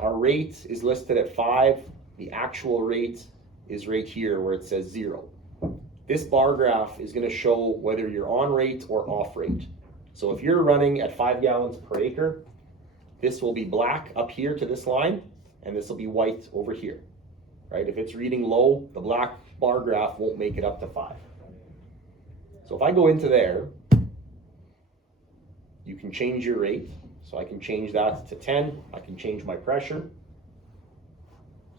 our rate is listed at 5. The actual rate is right here where it says 0. This bar graph is going to show whether you're on rate or off rate. So if you're running at 5 gallons per acre, this will be black up here to this line, and this will be white over here, right? If it's reading low, the black bar graph won't make it up to 5. So if I go into there, you can change your rate. So I can change that to 10. I can change my pressure.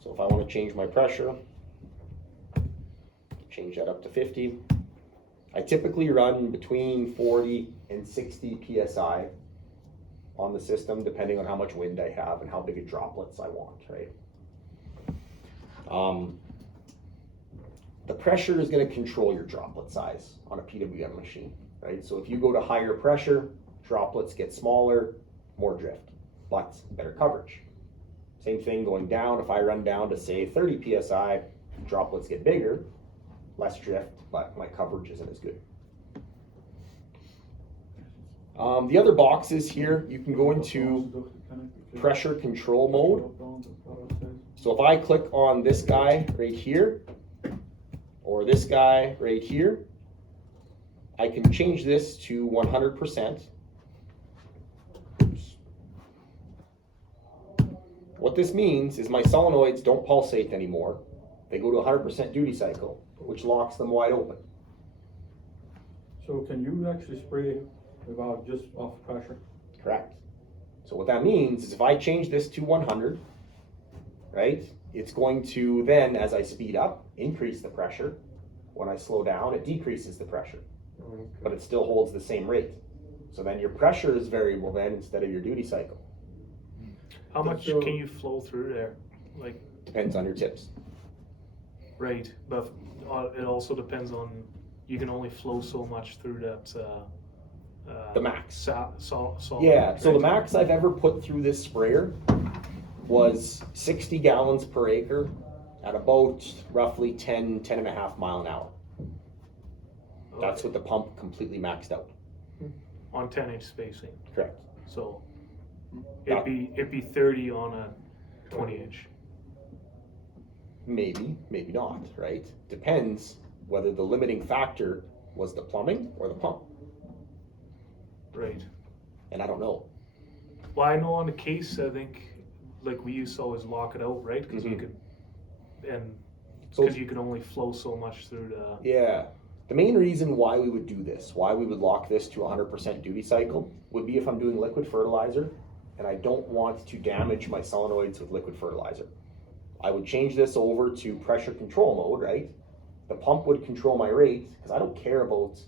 So if I want to change my pressure, change that up to 50. I typically run between 40 and 60 PSI on the system, depending on how much wind I have and how big of droplets I want, right? The pressure is going to control your droplet size on a PWM machine, right? So if you go to higher pressure, droplets get smaller, more drift, but better coverage. Same thing going down. If I run down to say 30 PSI, droplets get bigger, less drift, but my coverage isn't as good. The other boxes here, you can go into pressure control mode. So if I click on this guy right here, or this guy right here, I can change this to 100%. Oops. What this means is my solenoids don't pulsate anymore. They go to 100% duty cycle, which locks them wide open. So can you actually spray without just off pressure? Correct. So what that means is if I change this to 100, right, it's going to then, as I speed up, increase the pressure. When I slow down, it decreases the pressure, but it still holds the same rate. So then your pressure is variable then instead of your duty cycle. How much can you flow through there? Like, depends on your tips. Right, but it also depends on, you can only flow so much through that. The max. Solid, yeah, right? so the max I've ever put through this sprayer was 60 gallons per acre at about roughly 10.5 mile an hour. Okay. That's with the pump completely maxed out. On 10-inch spacing. Correct. So it'd be 30 on a 20-inch. Maybe, maybe not, right? Depends whether the limiting factor was the plumbing or the pump. Right. And I don't know. Well, I know on the case, I think, like we used to always lock it out, right? Because you could, and because you can only flow so much through the. Yeah. The main reason why we would do this, why we would lock this to 100% duty cycle, would be if I'm doing liquid fertilizer and I don't want to damage my solenoids with liquid fertilizer. I would change this over to pressure control mode, right? The pump would control my rate because I don't care about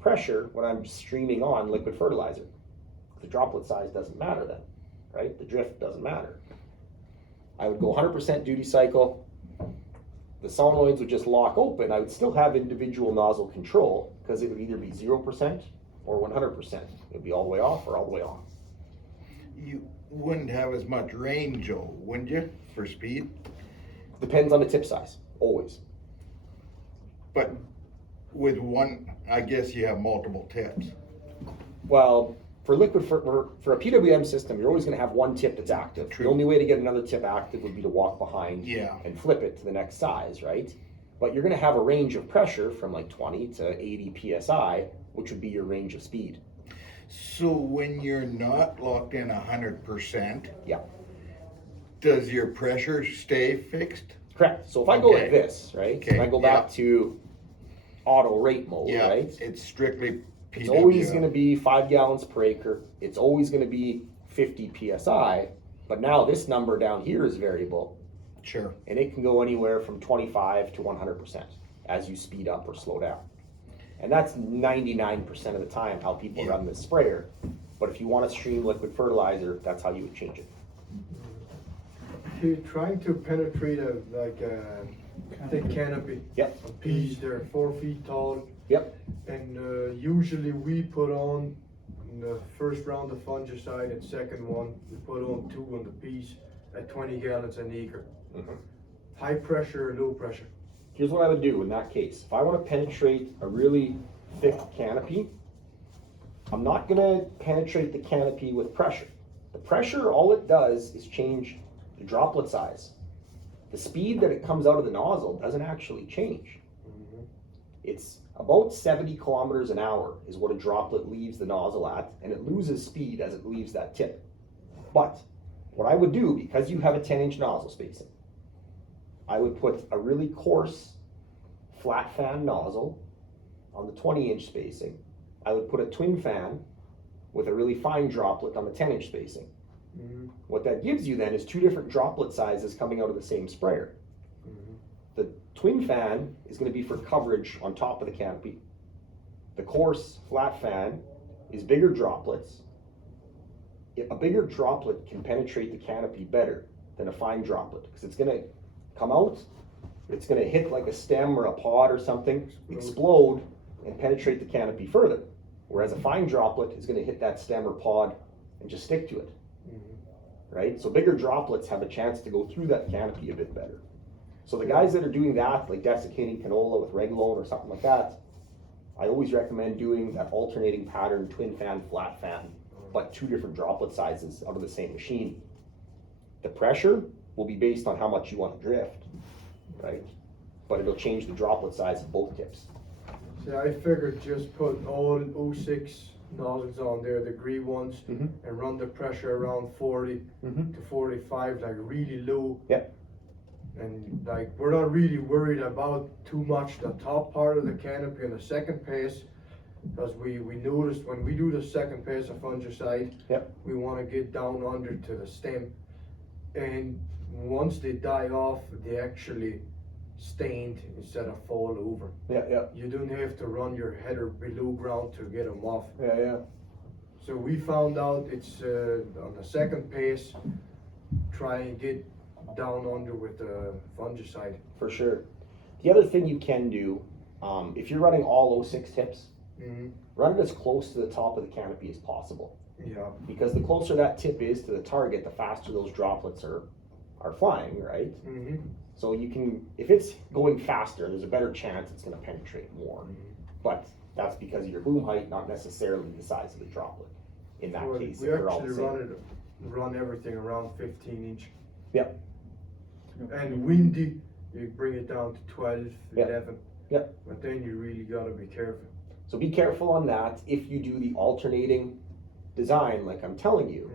pressure when I'm streaming on liquid fertilizer. The droplet size doesn't matter then, right? The drift doesn't matter. I would go 100% duty cycle. The solenoids would just lock open. I would still have individual nozzle control because it would either be 0% or 100%. It would be all the way off or all the way on. You wouldn't have as much range, though, wouldn't you, for speed? Depends on the tip size, always. But with one, I guess you have multiple tips. Well, for for a PWM system, you're always going to have one tip that's active. True. The only way to get another tip active would be to walk behind Yeah. and flip it to the next size, right? But you're going to have a range of pressure from like 20 to 80 PSI, which would be your range of speed. So when you're not locked in 100%, Yeah. does your pressure stay fixed? Correct. So if I go like this, right? Okay, And I go back to auto rate mode, Yeah, right? it's strictly PWM. It's always going to be 5 gallons per acre. It's always going to be 50 PSI. But now this number down here is variable. Sure. And it can go anywhere from 25 to 100% as you speed up or slow down. And that's 99% of the time how people run this sprayer. But if you want to stream liquid fertilizer, that's how you would change it. You're trying to penetrate a thick canopy. Yep. A piece, they're 4 feet tall. Yep. And usually we put on in the first round of fungicide and second one, we put on 2 on the piece at 20 gallons an acre. High pressure, low pressure. Here's what I would do in that case. If I want to penetrate a really thick canopy, I'm not going to penetrate the canopy with pressure. The pressure, all it does is change the droplet size. The speed that it comes out of the nozzle doesn't actually change. It's about 70 kilometers an hour is what a droplet leaves the nozzle at, and it loses speed as it leaves that tip. But what I would do, because you have a 10-inch nozzle spacing, I would put a really coarse flat fan nozzle on the 20-inch spacing. I would put a twin fan with a really fine droplet on the 10-inch spacing. What that gives you then is two different droplet sizes coming out of the same sprayer. The twin fan is going to be for coverage on top of the canopy. The coarse flat fan is bigger droplets. A bigger droplet can penetrate the canopy better than a fine droplet because it's going to come out, it's going to hit like a stem or a pod or something, explode, and penetrate the canopy further. Whereas a fine droplet is going to hit that stem or pod and just stick to it. Right? So bigger droplets have a chance to go through that canopy a bit better. So the guys that are doing that, like desiccating canola with Regulone or something like that, I always recommend doing that alternating pattern twin fan, flat fan, but two different droplet sizes out of the same machine. The pressure will be based on how much you want to drift, right? But it'll change the droplet size of both tips. So I figured just put all 06 nozzles on there, the green ones, and run the pressure around 40 to 45, like really low. Yep. And like we're not really worried about too much the top part of the canopy and the second pass, because we noticed when we do the second pass of fungicide, we want to get down under to the stem, and once they die off, they actually stained instead of fall over. You don't have to run your header below ground to get them off. So we found out it's on the second pass, try and get down under with the fungicide. For sure. The other thing you can do, if you're running all 06 tips, run it as close to the top of the canopy as possible. Because the closer that tip is to the target, the faster those droplets are flying, right? So you can, if it's going faster, there's a better chance it's going to penetrate more. But that's because of your boom height, not necessarily the size of the droplet. In that case, we actually run everything around 15 inch. And windy, you bring it down to 12, 11. But then you really got to be careful. So be careful on that if you do the alternating design like I'm telling you.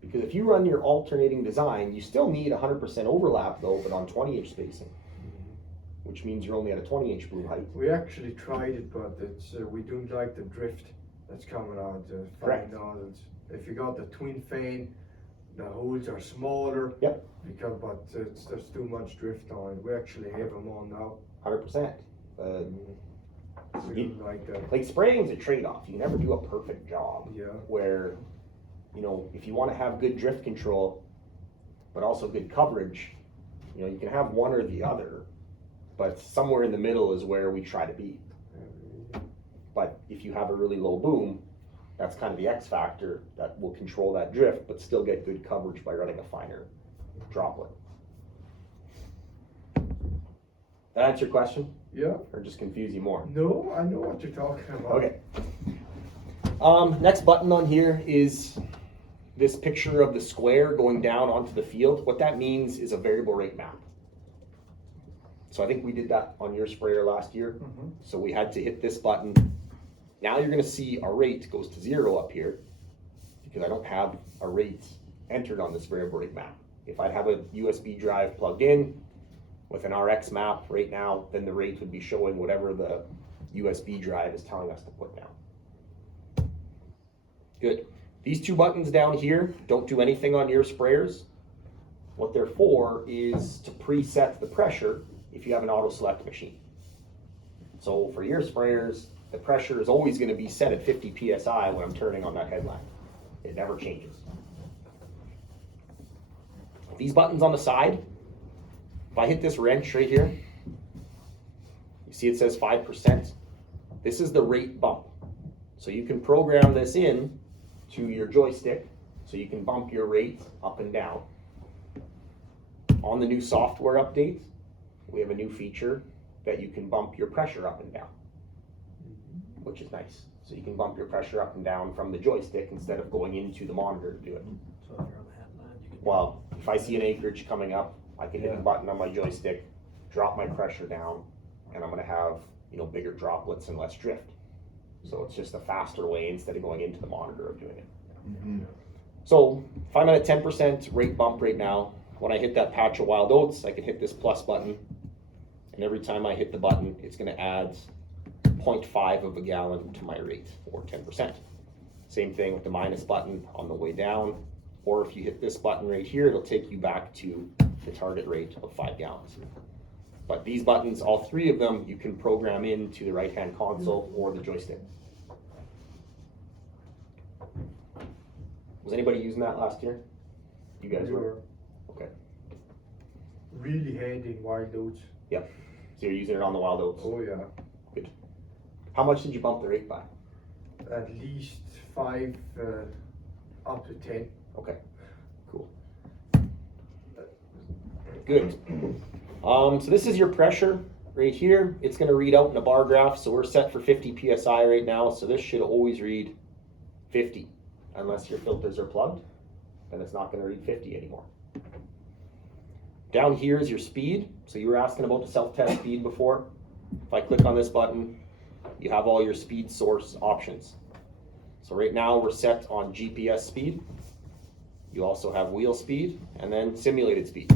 Because if you run your alternating design, you still need 100% overlap though, but on 20-inch spacing. Which means you're only at a 20-inch boom height. We actually tried it, but it's we don't like the drift that's coming out, the fine nozzles. If you got the twin fan, the holes are smaller. Because, but there's too much drift on it. We actually have them on now. 100%. We don't like that. Like spraying's a trade-off. You never do a perfect job. Where, you know, if you want to have good drift control, but also good coverage, you know, you can have one or the other, but somewhere in the middle is where we try to be. But if you have a really low boom, that's kind of the X factor that will control that drift, but still get good coverage by running a finer droplet. That answer your question? Or just confuse you more? No, I know what you're talking about. Okay. Next button on here is this picture of the square going down onto the field. What that means is a variable rate map. So I think we did that on your sprayer last year. So we had to hit this button. Now you're going to see our rate goes to 0 up here because I don't have a rate entered on this variable rate map. If I'd have a USB drive plugged in with an RX map right now, then the rate would be showing whatever the USB drive is telling us to put down. Good. These two buttons down here don't do anything on your sprayers. What they're for is to preset the pressure if you have an auto select machine. So for your sprayers, the pressure is always going to be set at 50 PSI when I'm turning on that headlamp. It never changes. These buttons on the side, if I hit this wrench right here, you see it says 5%. This is the rate bump. So you can program this in to your joystick so you can bump your rate up and down. On the new software update, we have a new feature that you can bump your pressure up and down, which is nice. So you can bump your pressure up and down from the joystick instead of going into the monitor to do it. So if you're on the headland, you can. Well, If I see an acreage coming up, I can hit the button on my joystick, drop my pressure down, and I'm gonna have, you know, bigger droplets and less drift. So it's just a faster way instead of going into the monitor of doing it. Mhm. So if I'm at a 10% rate bump right now, when I hit that patch of wild oats, I can hit this plus button. And every time I hit the button, it's gonna add 0.5 of a gallon to my rate, or 10%. Same thing with the minus button on the way down. Or if you hit this button right here, it'll take you back to the target rate of 5 gallons. But these buttons, all three of them, you can program into the right-hand console or the joystick. Was anybody using that last year? You guys We were? Okay. really handy in wild oats. Yep. So you're using it on the wild oats? Oh yeah, Good. How much did you bump the rate by? at least 5 up to 10. Okay. Cool. Good. So this is your pressure right here. It's going to read out in a bar graph. So we're set for 50 psi right now. So this should always read 50, unless your filters are plugged. Then it's not going to read 50 anymore. Down here is your speed. So you were asking about the self-test speed before. If I click on this button, you have all your speed source options. So right now we're set on GPS speed. You also have wheel speed and then simulated speed.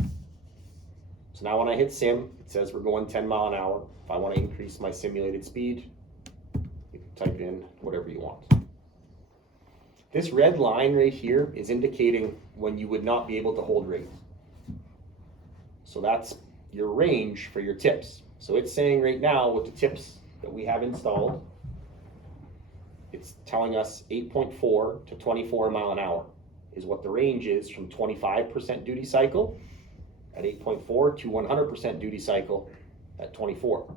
So now when I hit sim, it says we're going 10 mile an hour. If I want to increase my simulated speed, you can type in whatever you want. This red line right here is indicating when you would not be able to hold rate. So that's your range for your tips. So it's saying right now with the tips that we have installed, it's telling us 8.4 to 24 mile an hour is what the range is from 25% duty cycle at 8.4 to 100% duty cycle at 24.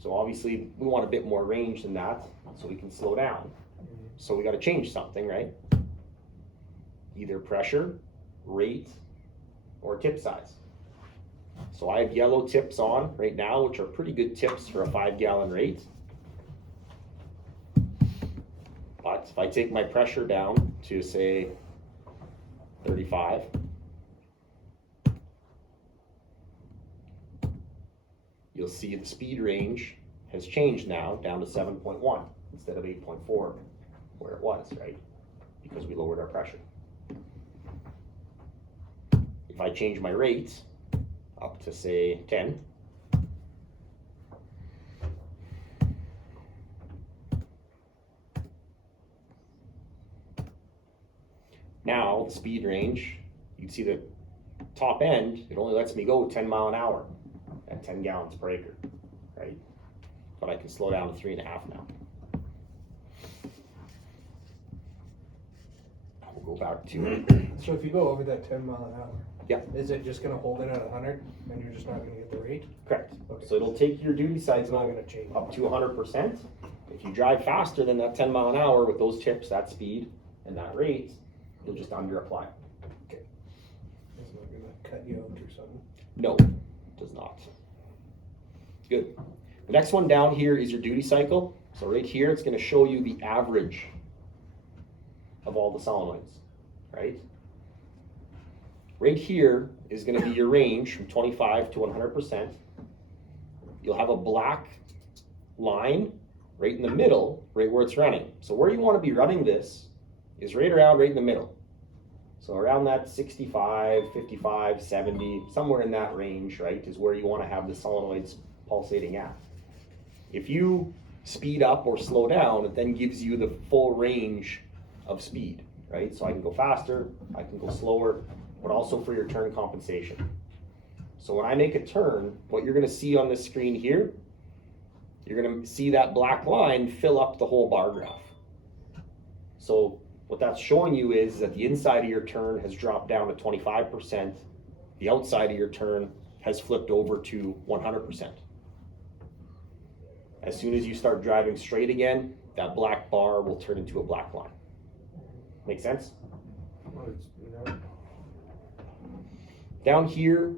So obviously we want a bit more range than that so we can slow down. So we got to change something, right? Either pressure, rate, or tip size. So I have yellow tips on right now, which are pretty good tips for a 5 gallon rate. But if I take my pressure down to say 35, you'll see the speed range has changed now down to 7.1 instead of 8.4 where it was, right? Because we lowered our pressure. If I change my rate up to say 10, now the speed range, you can see the top end, it only lets me go 10 mile an hour at 10 gallons per acre, right? But I can slow down to 3.5 now. We'll go back to, So if you go over that 10 mile an hour, yeah, is it just gonna hold it at 100 and you're just not gonna get the rate? correct. Okay. So it'll take your duty It's not cycle gonna change. up to 100%. If you drive faster than that 10 mile an hour with those tips, that speed, and that rate, you'll just under apply. It's not gonna cut you out or something. No, it does not. Good. The next one down here is your duty cycle. So right here, it's going to show you the average of all the solenoids, right? Right here is going to be your range from 25 to 100%. You'll have a black line right in the middle, right where it's running. So where you want to be running this is right in the middle. So around that 65, 55, 70, somewhere in that range, right, is where you want to have the solenoids pulsating at. If you speed up or slow down, it then gives you the full range of speed, right? So I can go faster, I can go slower, but also for your turn compensation. So when I make a turn, what you're going to see on this screen here, you're going to see that black line fill up the whole bar graph. So what that's showing you is that the inside of your turn has dropped down to 25%, the outside of your turn has flipped over to 100%. As soon as you start driving straight again, that black bar will turn into a black line. Make sense? Well, it's, you know, Down here,